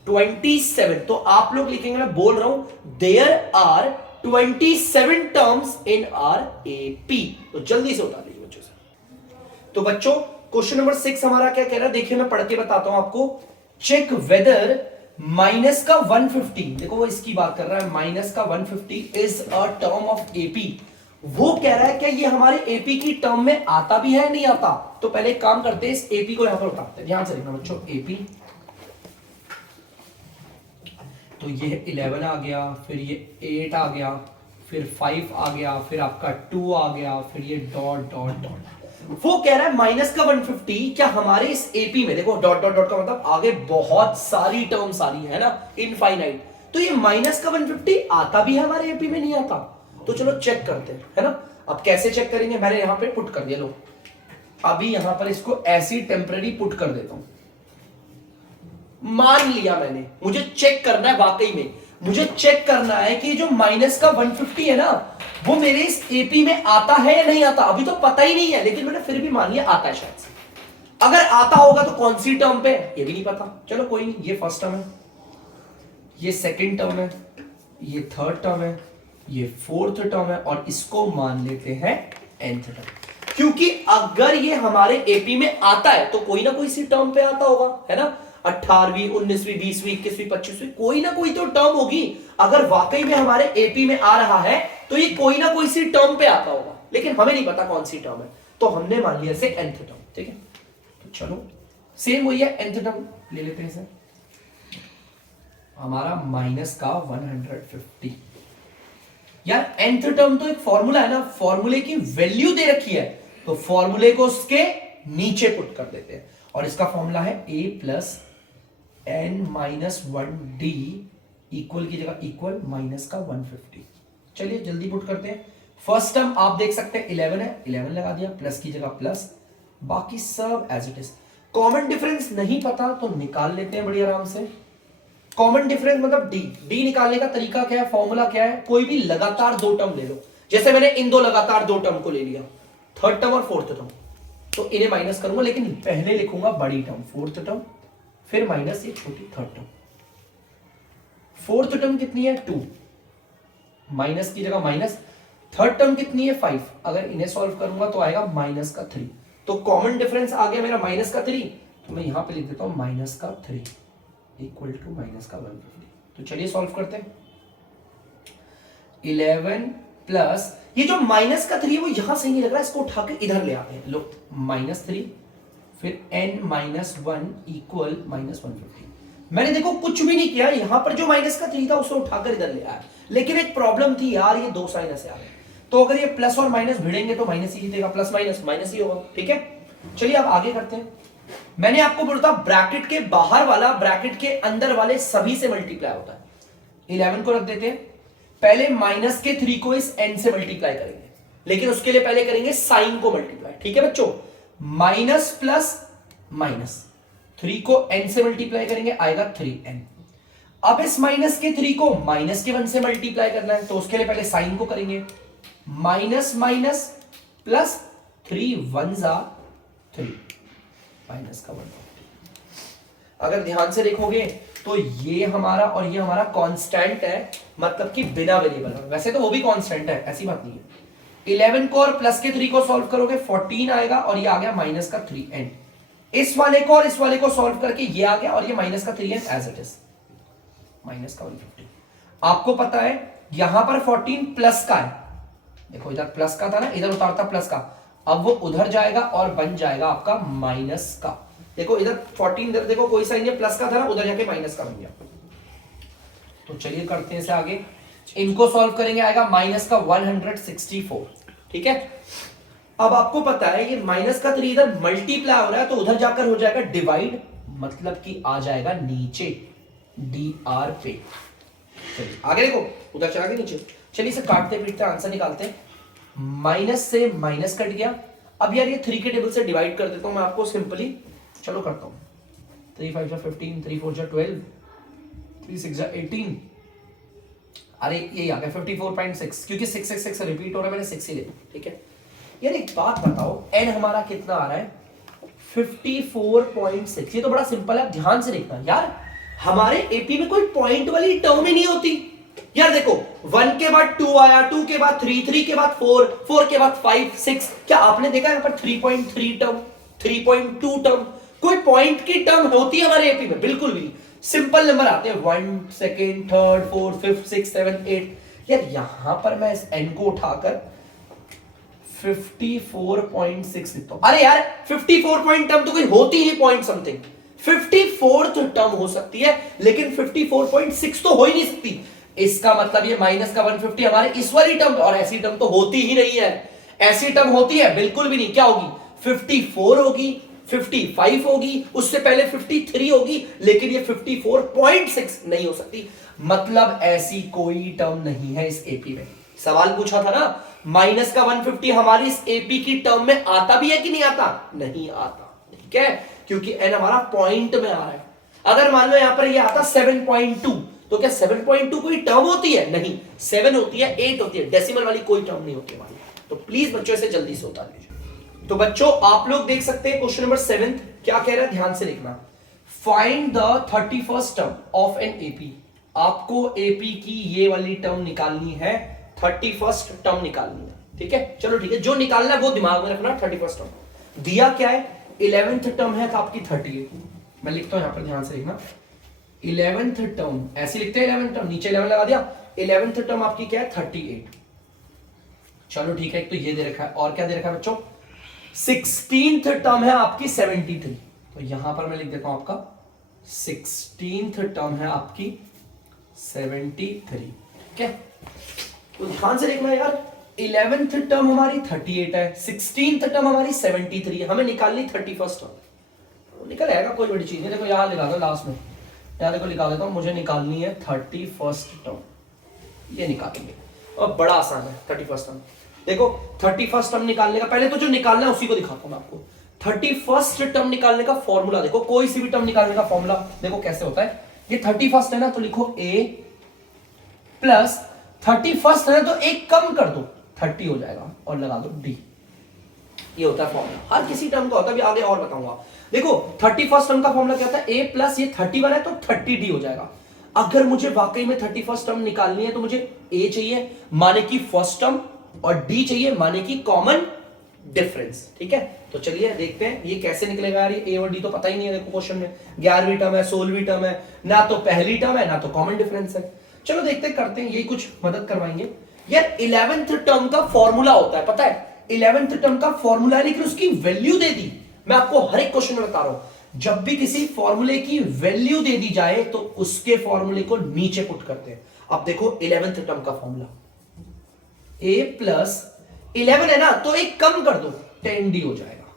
27। तो आप लोग लिखेंगे, मैं बोल रहा हूं, there are 27 terms in our AP. तो जल्दी से उतार लीजिए बच्चों से। तो बच्चों क्वेश्चन नंबर 6 हमारा क्या कह रहा है, देखिए मैं पढ़ के बताता हूं आपको। चेक वेदर माइनस का 150, देखो वो इसकी बात कर रहा है, माइनस का 150 is a term of AP. वो कह रहा है क्या ये हमारे एपी की टर्म में आता भी है नहीं आता। तो पहले एक काम करते हैं, इस एपी को यहां पर उतारते हैं, ध्यान से देखना बच्चों। एपी तो ये 11 आ गया, फिर ये 8 आ गया, फिर 5 आ गया, फिर आपका 2 आ गया, फिर ये डॉट डॉट डॉट। वो कह रहा है माइनस का 150 क्या हमारे इस एपी में, देखो डॉट डॉट डॉट का मतलब आगे बहुत सारी टर्म्स आ रही है ना, इनफाइनाइट। तो ये माइनस का 150 आता भी है हमारे एपी में नहीं आता। तो चलो चेक करते हैं, है ना। अब कैसे चेक करेंगे, मैंने यहां पे पुट कर दिया, लो अभी यहां पर इसको ऐसी टेम्पररी पुट कर देता हूं। मान लिया मैंने, मुझे चेक करना है, वाकई में मुझे चेक करना है कि जो माइनस का 150 है ना, वो मेरे इस एपी में आता है या नहीं आता। अभी तो पता ही नहीं है, लेकिन मैंने फिर भी मान लिया आता है शायद से। अगर आता होगा तो कौन सी टर्म पे, ये भी नहीं पता। चलो कोई नहीं, ये फर्स्ट टर्म है, ये सेकंड टर्म है, ये थर्ड टर्म है, ये फोर्थ टर्म है, और इसको मान लेते हैं nth टर्म। क्योंकि अगर ये हमारे एपी में आता है तो कोई ना कोई सी टर्म पे आता होगा, है ना। 18वीं 19वीं 20वीं 21वीं 25वीं कोई ना कोई तो टर्म होगी। अगर वाकई में हमारे एपी में आ रहा है तो ये कोई ना कोई सी टर्म पे आता होगा, लेकिन हमें नहीं पता कौन सी टर्म है। तो हमने मान लिया इसे nth टर्म, ठीक है। तो चलो सेम वही है, nth टर्म ले लेते हैं इसे, हमारा माइनस का 150। यार nth टर्म तो एक फॉर्मूला है ना, फॉर्मूले की वैल्यू दे रखी है, तो फॉर्मूले को उसके नीचे पुट कर देते हैं। और इसका फॉर्मूला है a plus n minus 1d equal की जगह इक्वल माइनस का 150। चलिए जल्दी पुट करते हैं। फर्स्ट टर्म आप देख सकते हैं 11 है, 11 लगा दिया, प्लस की जगह प्लस, बाकी सब as it is. Common difference नहीं पता तो निकाल लेते हैं बड़ी आराम से। कॉमन डिफरेंस मतलब डी निकालने का तरीका क्या है, फॉर्मूला क्या है, कोई भी लगातार दो टर्म ले लो। जैसे मैंने इन दो लगातार दो टर्म को ले लिया, थर्ड टर्म और फोर्थ टर्म, तो इन्हें माइनस करूंगा, लेकिन पहले लिखूंगा बड़ी टर्म फोर्थ टर्म, फिर माइनस ये छोटी थर्ड टर्म। फोर्थ टर्म कितनी है 2, माइनस की जगह माइनस। थर्ड टर्म कितनी है 5, अगर इन्हें सॉल्व करूंगा तो आएगा माइनस का 3। तो कॉमन डिफरेंस आ गया मेरा माइनस का 3, तो मैं यहां पे लिख देता हूं माइनस का 3 इक्वल टू माइनस का 150। तो चलिए सॉल्व करते हैं। 11 प्लस ये जो माइनस का 3 है वो यहां सही नहीं लग रहा है, इसको उठा के इधर ले आते हैं। लो माइनस 3 फिर n माइनस 1 इक्वल माइनस 150। मैंने देखो कुछ भी नहीं किया, यहां पर जो माइनस का 3 था उसे उठाकर इधर ले आया, लेकिन एक प्रॉब्लम थी यार, ये दो साइन ऐसे आ गए, तो अगर ये प्लस और माइनस भिड़ेंगे तो माइनस ही जीतेगा, प्लस माइनस माइनस ही होगा, ठीक है। चलिए अब आगे करते हैं। मैंने आपको बोला था ब्रैकेट के बाहर वाला ब्रैकेट के अंदर वाले सभी से मल्टीप्लाई होता है। 11 को रख देते हैं, पहले माइनस के 3 को इस n से मल्टीप्लाई करेंगे, लेकिन उसके लिए पहले करेंगे साइन को मल्टीप्लाई, ठीक है बच्चों। माइनस प्लस माइनस 3 को n से मल्टीप्लाई करेंगे, आएगा 3n। अब इस माइनस के 3 को माइनस के 1 से मल्टीप्लाई करना है, तो उसके लिए पहले साइन को करेंगे, माइनस माइनस प्लस 3 1 3 माइनस का 150। अगर ध्यान से देखोगे तो ये हमारा और ये हमारा कांस्टेंट है, मतलब कि बिना वेरिएबल है। वैसे तो वो भी कांस्टेंट है, ऐसी बात नहीं है। 11 को और प्लस के 3 को सॉल्व करोगे 14 आएगा, और ये आ गया माइनस का 3n। इस वाले को और इस वाले को सॉल्व करके ये आ गया, और ये माइनस का 3n as it is, minus का 150। आपको पता है यहां पर 14 प्लस का है, देखो इधर प्लस का था ना, इधर उतारता प्लस का, अब वो उधर जाएगा और बन जाएगा आपका माइनस का। देखो इधर 14, इधर देखो कोई साइन नहीं, प्लस का था ना, उधर जाके माइनस का बन गया। तो चलिए करते हैं इसे आगे, इनको सॉल्व करेंगे, आएगा माइनस का 164, ठीक है। अब आपको पता है ये माइनस का 3 इधर मल्टीप्लाई हो रहा है, तो उधर जाकर हो जाएगा डिवाइड, मतलब कि आ जाएगा नीचे dr पे। चलिए आगे देखो, उधर चला गया नीचे। चलिए इसे काटते पीटते आंसर निकालते हैं। माइनस से माइनस कट गया, अब यार ये 3 के टेबल से डिवाइड कर देता हूं मैं आपको सिंपली, चलो करता हूं। 3 5 15, 3 4 12, 3 6 18, अरे ये आ गया 54.6, क्योंकि 6 6 6 रिपीट हो रहा है, मैंने 6 ही ले, ठीक है। यार एक बात बताओ, n हमारा कितना आ रहा है 54.6। ये तो बड़ा सिंपल है, ध्यान से देखना यार। हमारे एपी में कोई पॉइंट वाली टर्म ही नहीं होती यार। देखो 1 के बाद 2 आया, 2 के बाद 3, 3 के बाद 4, 4 के बाद 5, 6। क्या आपने देखा यहां पर 3.3 टर्म, 3.2 टर्म? कोई पॉइंट की टर्म होती है हमारे एपी में? बिल्कुल भी। सिंपल नंबर आते हैं 1, सेकेंड, थर्ड, फोर्थ, फिफ्थ, 6, 7, 8। यार यहां पर मैं इस n को उठाकर 54.6 लिखता हूं। अरे यार 54 पॉइंट टर्म तो कोई होती ही पॉइंट समथिंग। 54th टर्म हो सकती है लेकिन 54.6 तो हो ही नहीं सकती। इसका मतलब ये माइनस का 150 हमारे इस वाली टर्म, और ऐसी टर्म तो होती ही नहीं है। ऐसी टर्म होती है बिल्कुल भी नहीं। क्या होगी? 54 होगी, 55 होगी, उससे पहले 53 होगी, लेकिन ये 54.6 नहीं हो सकती। मतलब ऐसी कोई टर्म नहीं है इस एपी में। सवाल पूछा था ना, माइनस का 150 हमारी इस एपी की टर्म में आता भी है कि नहीं आता? नहीं आता। ठीक है, क्योंकि n हमारा पॉइंट में आ रहा है। अगर मान लो यहां पर ये आता 7.2, तो क्या 7.2 कोई टर्म होती है? नहीं। 7 होती है, 8 होती है, डेसिमल वाली कोई टर्म नहीं होती हमारी। तो प्लीज बच्चों इसे जल्दी से उतार लीजिए। तो बच्चों आप लोग देख सकते हैं क्वेश्चन नंबर 7 क्या कह रहा है, ध्यान से देखना। Find the 31st term of an AP. आपको एपी की ये वाली टर्म निकालनी है, 31st टर्म निकालनी है। ठीक है, चलो ठीक है, जो निकालना है वो दिमाग में रखना। 31st टर्म दिया क्या है? 11th टर्म है तो आपकी 38। मैं लिखता हूं यहां पर, ध्यान से देखना। 11th टर्म ऐसे लिखते हैं, 11th टर्म नीचे 11 लगा दिया। 11th टर्म आपकी क्या है? 38। चलो ठीक है, एक तो ये दे रखा है, और क्या दे रखा है बच्चों? 16th टर्म है आपकी 73। तो यहां पर मैं लिख देता हूं आपका 16th टर्म है आपकी 73। ठीक है, तो ध्यान से देखना यार, 11th टर्म हमारी 38 है, 16th टर्म हमारी 73 है, हमें निकालनी 31st टर्म। निकल आएगा, कोई बड़ी चीज नहीं। देखो यहां लिखा दो लास्ट में, यहां देखो लिखा देता हूं, मुझे निकालनी है 31st टर्म। ये निकालेंगे और बड़ा आसान है 31st टर्म। देखो 31st टर्म निकालने का, पहले तो जो निकालना है उसी को दिखाता हूं मैं आपको। 31st टर्म निकालने का फॉर्मूला देखो, कोई सी भी टर्म निकालने का फॉर्मूला देखो कैसे होता है। ये 31st है ना, तो लिखो a प्लस 31st है ना, तो एक कम कर दो, 30 हो जाएगा, और लगा दो d। ये होता है फॉर्मूला, हर किसी टर्म का होता है, अभी आगे और बताऊंगा। देखो 31st टर्म का फॉर्मूला क्या होता है? a प्लस ये 31 है तो 30d हो जाएगा। अगर मुझे वाकई में 31st टर्म निकालनी है तो मुझे a चाहिए माने की फर्स्ट टर्म, और d चाहिए माने की कॉमन डिफरेंस। ठीक है, तो चलिए देखते हैं ये कैसे निकलेगा यार। ये a और d तो पता ही नहीं है। देखो क्वेश्चन में 11वीं टर्म है, 16वीं टर्म है, ना तो पहली टर्म है ना तो कॉमन डिफरेंस है। चलो देखते करते हैं, यही कुछ मदद करवाएंगे यार। 11th टर्म का फॉर्मूला होता है, पता है 11th टर्म का फॉर्मूला है, लेकिन उसकी वैल्यू दे दी। मैं आपको हर एक क्वेश्चन में बता रहा हूं, जब भी किसी फॉर्मूले की वैल्यू दे दी जाए तो उसके फॉर्मूले को नीचे पुट करते हैं। अब देखो 11th टर्म का फॉर्मूला a प्लस 11 है ना, तो एक कम कर दो, 10d हो जाएगा।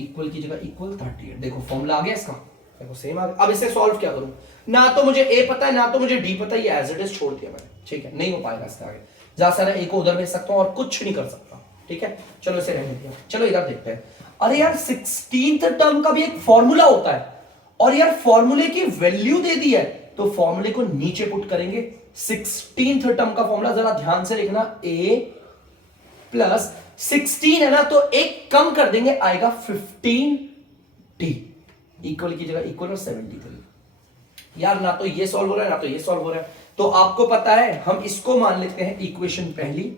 इक्वल की जगह इक्वल 38। देखो फॉर्मूला आ गया इसका, देखो सेम आ गया। अब इसे सॉल्व क्या करूं? ना तो मुझे a पता है ना तो मुझे d पता है, ये एज इट इज छोड़ दिया मैंने। ठीक है, नहीं हो पाएगा इसके आगे। जहां सारा a को उधर भेज सकता हूं और कुछ नहीं कर सकता। ठीक है, चलो इसे रहने दिया। चलो इधर देखते हैं। अरे यार 16th टर्म का भी एक फॉर्मूला होता है, और यार फॉर्मूले की वैल्यू दे दी है तो फॉर्मूले को नीचे पुट करेंगे। 16th टर्म का फॉर्मूला जरा ध्यान से लिखना, a प्लस 16 है ना, तो एक कम कर देंगे, आएगा 15d। इक्वल की जगह इक्वल और 73। यार ना तो ये सॉल्व हो रहा है ना तो ये सॉल्व हो रहा है। तो आपको पता है हम इसको मान लेते हैं इक्वेशन पहली,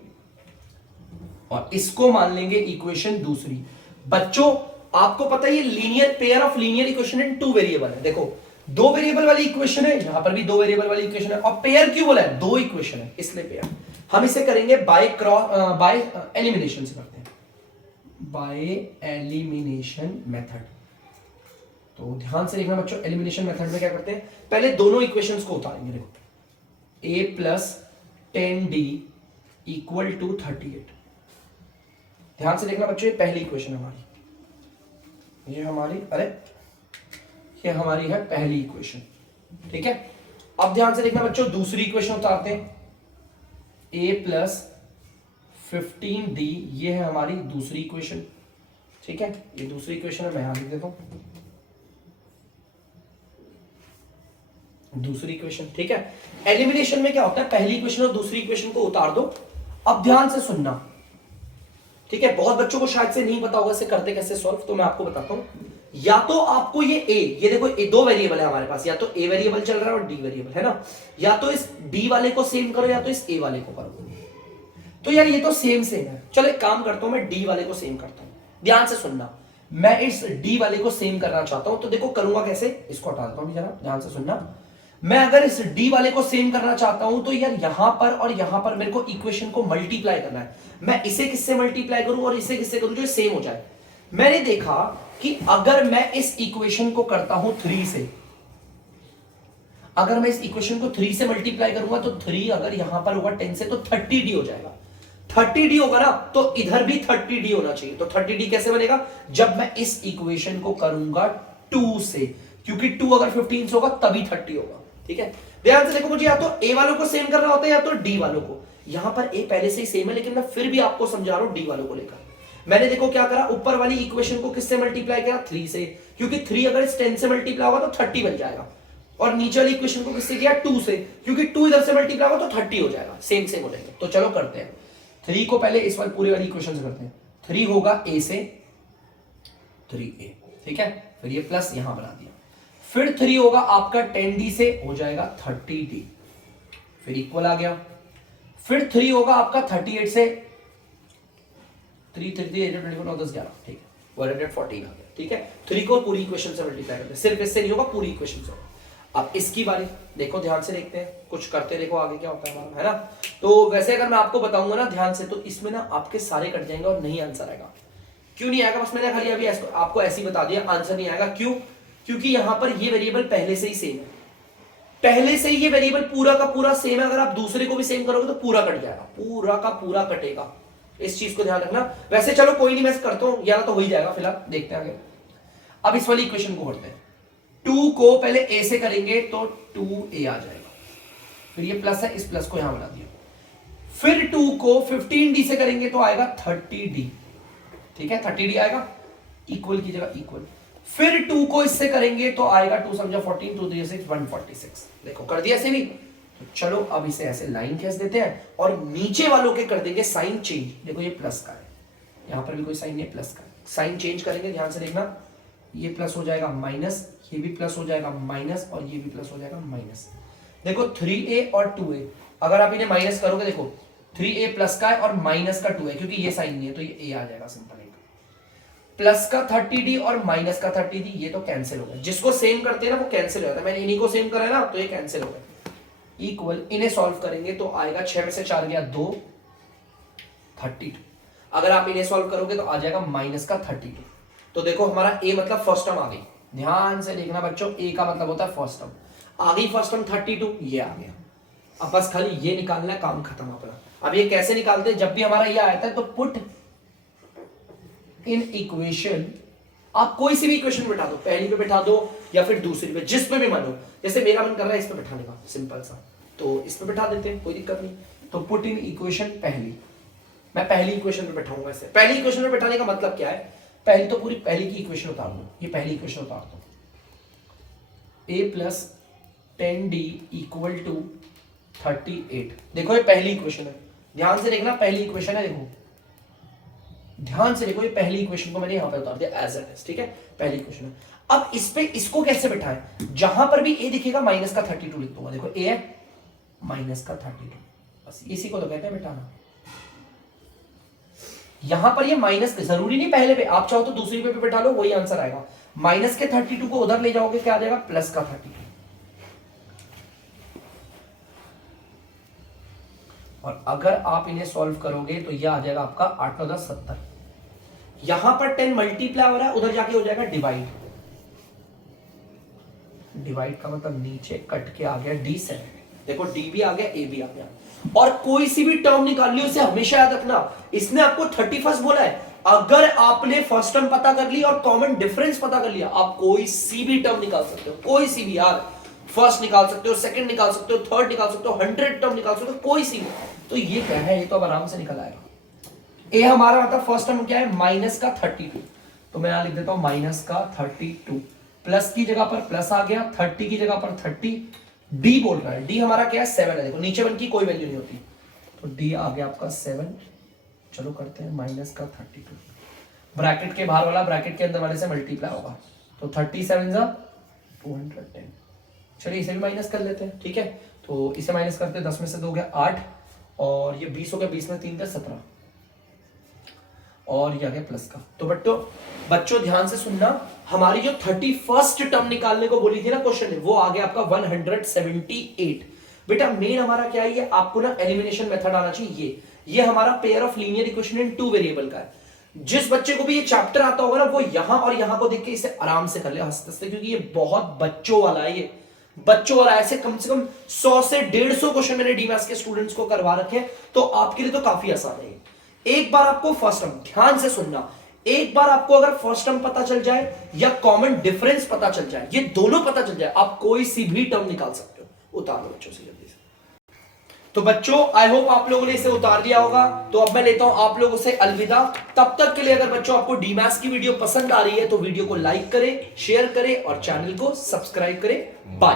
और इसको मान लेंगे इक्वेशन दूसरी। बच्चों आपको पता है ये linear pair of linear equation in 2 variable है। देखो 2 वेरिएबल वाली इक्वेशन है, यहां पर भी 2 वेरिएबल वाली इक्वेशन है, और पेयर क्यों बोला है? 2 इक्वेशन है इसलिए पेयर। हम इसे करेंगे बाय एलिमिनेशन से करते हैं, बाय एलिमिनेशन मेथड। तो ध्यान से देखना बच्चों, एलिमिनेशन मेथड में क्या करते हैं, पहले दोनों इक्वेशंस को उतारेंगे। देखो a plus 10d equal to 38। ध्यान से देखना बच्चों, ये पहली इक्वेशन हमारी, ये हमारी, अरे ये हमारी है पहली इक्वेशन। ठीक है, अब ध्यान से देखना बच्चों, दूसरी इक्वेशन उतारते हैं। a प्लस 15d, ये है हमारी दूसरी इक्वेशन। ठीक है, ये दूसरी इक्वेशन है, मैं यहां लिख देता हूं दूसरी इक्वेशन। ठीक है, एलिमिनेशन में क्या होता है, पहली इक्वेशन और दूसरी इक्वेशन को उतार दो। अब ध्यान से सुनना, ठीक है, बहुत बच्चों को शायद से नहीं पता होगा इसे करते कैसे सॉल्व, तो मैं आपको बताता हूं। या तो आपको ये देखो ये दो वेरिएबल है हमारे पास, या तो ए वेरिएबल चल रहा है और डी वेरिएबल है ना, या तो इस डी वाले को सेम करो या तो इस ए वाले को करो। तो यार ये तो सेम है, चलो एक काम करता हूं, मैं डी वाले को सेम करता हूं। ध्यान से सुनना, मैं इस डी वाले को सेम करना चाहता हूं, तो देखो करूंगा कैसे, इसको हटा देता हूं जरा, ध्यान से सुनना। मैं अगर इस डी वाले को सेम करना चाहता हूं तो यार यहां पर और यहां पर मेरे को इक्वेशन को मल्टीप्लाई करना है। मैं इसे किससे मल्टीप्लाई करूं और इसे किससे करूं जो सेम हो जाए। मैंने देखा कि अगर मैं इस इक्वेशन को करता हूं 3 से, अगर मैं इस इक्वेशन को 3 से मल्टीप्लाई करूंगा तो 3 अगर यहां पर होगा 10 से तो 30d हो जाएगा। 30d होगा ना, तो इधर भी 30d होना चाहिए। तो 30d कैसे बनेगा, जब मैं इस इक्वेशन को करूंगा 2 से, क्योंकि 2 अगर 15 से होगा तभी 30 होगा। ठीक है, ध्यान से देखो, मुझे या तो ए वालों को सेम करना होता है या तो डी वालों को। यहां पर ए पहले से ही सेम है, लेकिन मैं फिर भी आपको समझा रहा हूं डी वालों को लेकर। मैंने देखो क्या करा, ऊपर वाली इक्वेशन को किससे मल्टीप्लाई किया, 3 से, क्योंकि 3 अगर इस 10 से मल्टीप्लाई होगा तो 30 बन जाएगा। और नीचे वाली इक्वेशन को किससे किया, 2 से, क्योंकि 2 इधर से मल्टीप्लाई होगा तो 30 हो जाएगा। सेम हो जाएंगे। तो चलो करते हैं, 3 को पहले इस वाली पूरी वाली इक्वेशन से करते हैं। 3 होगा ए से 3a, ठीक है, फिर ये प्लस यहां बना दिया। फिर 3 होगा आपका 10d से हो जाएगा 30d, फिर इक्वल आ गया। फिर 3 होगा आपका 38 से 3 3 3 8 24 9 10 11, ठीक है, 114 आ गया। ठीक है, 3 को पूरी इक्वेशन से मल्टीप्लाई करते हैं, सिर्फ इससे नहीं होगा, पूरी इक्वेशन से होगा। अब इसकी बारी देखो, ध्यान से देखते हैं, कुछ करते देखो आगे क्या होता है हमारा, है ना। तो वैसे अगर मैं आपको बताऊंगा ना ध्यान से, तो इसमें ना आपके सारे कट जाएंगे और नहीं आंसर आएगा। क्यों नहीं आएगा, बस मैंने खाली अभी आपको ऐसे ही बता दिया, आंसर नहीं आएगा। क्यों, क्योंकि यहां पर ये वेरिएबल पहले से ही सेम है, पहले से ही ये वेरिएबल पूरा का पूरा सेम है। अगर आप दूसरे को भी सेम करोगे तो पूरा कट जाएगा, पूरा का पूरा कटेगा, इस चीज को ध्यान रखना। वैसे चलो कोई नहीं, मैं करता हूं, या तो हो ही जाएगा, फिलहाल देखते हैं आगे। अब इस वाली इक्वेशन को करते हैं, 2 को पहले a से करेंगे तो 2a आ जाएगा, फिर ये प्लस है, इस प्लस को यहां बना दिया। फिर 2 को 15d से करेंगे तो आएगा 30d, ठीक है, 30d आएगा, इक्वल की जगह इक्वल। फिर 2 को इससे करेंगे तो आएगा 2 समझा 14, 2 3 6 146। देखो कर दिया ऐसे भी। तो चलो अब इसे ऐसे लाइन खींच देते हैं और नीचे वालों के कर देंगे साइन चेंज। देखो ये प्लस का है, यहां पर भी कोई साइन नहीं, प्लस का साइन चेंज करेंगे, ध्यान से देखना। ये प्लस हो जाएगा माइनस, ये भी प्लस हो जाएगा माइनस, और ये भी प्लस हो जाएगा माइनस। देखो 3a और 2a, अगर आप इन्हें माइनस करोगे, देखो 3a प्लस का है और माइनस का 2 है, क्योंकि ये साइन नहीं है तो ये a आ जाएगा सिंपल। एक प्लस का 30d और माइनस का 30d, ये तो कैंसिल हो गया। जिसको सेम करते हैं ना वो कैंसिल हो जाता है, मैंने इन्हीं को सेम करा है ना, तो ये कैंसिल हो गया। इक्वल, इन्हें सॉल्व करेंगे तो आएगा 6 में से 4 गया 2, 32। अगर आप इन्हें सॉल्व करोगे तो आ जाएगा माइनस का 32। तो देखो हमारा a मतलब फर्स्ट टर्म आ गई, ध्यान से देखना बच्चों, a का मतलब होता है फर्स्ट टर्म। आ गई फर्स्ट टर्म 32, ये आ गया। अब बस खाली ये निकालना है, काम खत्म अपना। अब ये कैसे निकालते हैं, जब भी हमारा ये आता है तो पुट इन इक्वेशन, आप कोई सी भी इक्वेशन बैठा दो, पहली पे बैठा दो या फिर दूसरी पे, जिस पे भी मन हो। जैसे मेरा मन कर रहा है इस पे बैठाने का, सिंपल सा, तो इस पे बैठा देते हैं, कोई दिक्कत नहीं। तो पुट इन इक्वेशन पहली, मैं पहली इक्वेशन पे बैठाऊंगा इसे। पहली इक्वेशन पे बैठाने का मतलब क्या है, पहली तो पूरी पहली की इक्वेशन उतार दो, ये पहली इक्वेशन उतार दो, a plus 10d equal to 38। देखो ये पहली इक्वेशन है, ध्यान से देखना, पहली इक्वेशन है, देखो ध्यान से देखो, ये पहली इक्वेशन को मैंने यहां पे उतार दिया एज इट इज, ठीक है, पहली इक्वेशन है। अब इस पे इसको कैसे बैठाएं, जहां पर भी a दिखेगा माइनस का 32 लिख दूंगा। देखो a है माइनस का 32, बस इसी को तो कहते हैं बैठाना। यहां पर ये माइनस, जरूरी नहीं पहले पे, आप चाहो तो दूसरी पे भी बैठा लो, वही आंसर आएगा। माइनस के 32 को उधर ले जाओगे, क्या आ जाएगा, प्लस का 32। और अगर आप इन्हें सॉल्व करोगे तो यह आ जाएगा आपका 8 9 10 70। यहां पर 10 मल्टीप्लाई हो रहा है, उधर जाके हो जाएगा डिवाइड। डिवाइड का मतलब नीचे कट के आ गया d7। देखो d भी आ गया, a भी आ गया। और कोई सी भी टर्म निकाल ली, उसे हमेशा याद रखना, इसने आपको 31 बोला है। अगर आपने फर्स्ट टर्म पता कर ली और कॉमन डिफरेंस पता कर लिया, आप कोई सी भी टर्म निकाल सकते हो, कोई सी भी यार, फर्स्ट निकाल सकते हो, सेकंड निकाल सकते हो, थर्ड निकाल सकते हो, 100 टर्म निकाल सकते हो, कोई सी भी। तो ये क्या है, ये तो अब आराम से निकल आएगा। ए हमारा मतलब फर्स्ट टर्म क्या है, माइनस का 32। तो मैं यहां लिख देता हूं माइनस का 32, प्लस की जगह पर प्लस आ गया, 30 की जगह पर 30। डी बोल रहा है, डी हमारा क्या है 7 है, देखो नीचे वन की कोई वैल्यू नहीं होती, तो डी आ गया आपका 7। चलो करते हैं माइनस का 32, ब्रैकेट के बाहर वाला ब्रैकेट के अंदर वाले से मल्टीप्लाई होगा, तो 37 जा 210। चलिए इसे भी माइनस कर लेते हैं, ठीक है। तो इसे माइनस करते हैं, 10 में से 2 गया 8, और ये 20 हो गया, 20 में 3 का 17, और ये आ गया प्लस का। तो बच्चों ध्यान से सुनना, हमारी जो 31st टर्म निकालने को बोली थी ना क्वेश्चन में, वो आ गया आपका 178। बेटा मेन हमारा क्या है, ये आपको ना एलिमिनेशन मेथड आना चाहिए। ये हमारा pair of linear equation in 2 variable का है। जिस बच्चे को भी ये चैप्टर आता होगा ना, वो यहां और यहां को देख के इसे आराम से कर ले हंसते हंसते, क्योंकि ये बहुत बच्चों वाला है। ये बच्चों वाला ऐसे कम से कम 100 से 150 क्वेश्चन मैंने डीमैथ्स के स्टूडेंट्स को करवा रखे हैं, तो आपके लिए तो काफी आसान है। एक बार आपको फर्स्ट टर्म, ध्यान से सुनना, एक बार आपको अगर फर्स्ट टर्म पता चल जाए या कॉमन डिफरेंस पता चल जाए, ये दोनों पता चल जाए, आप कोई सी भी टर्म निकाल सकते हो। उतार लो बच्चों से जल्दी से। तो बच्चों आई होप आप लोगों ने इसे उतार लिया होगा। तो अब मैं लेता हूं आप लोगों से अलविदा। तब तक के लिए अगर बच्चों आपको डीमैथ्स की वीडियो पसंद आ रही है तो वीडियो को लाइक करें, शेयर करें और चैनल को सब्सक्राइब करें। बाय।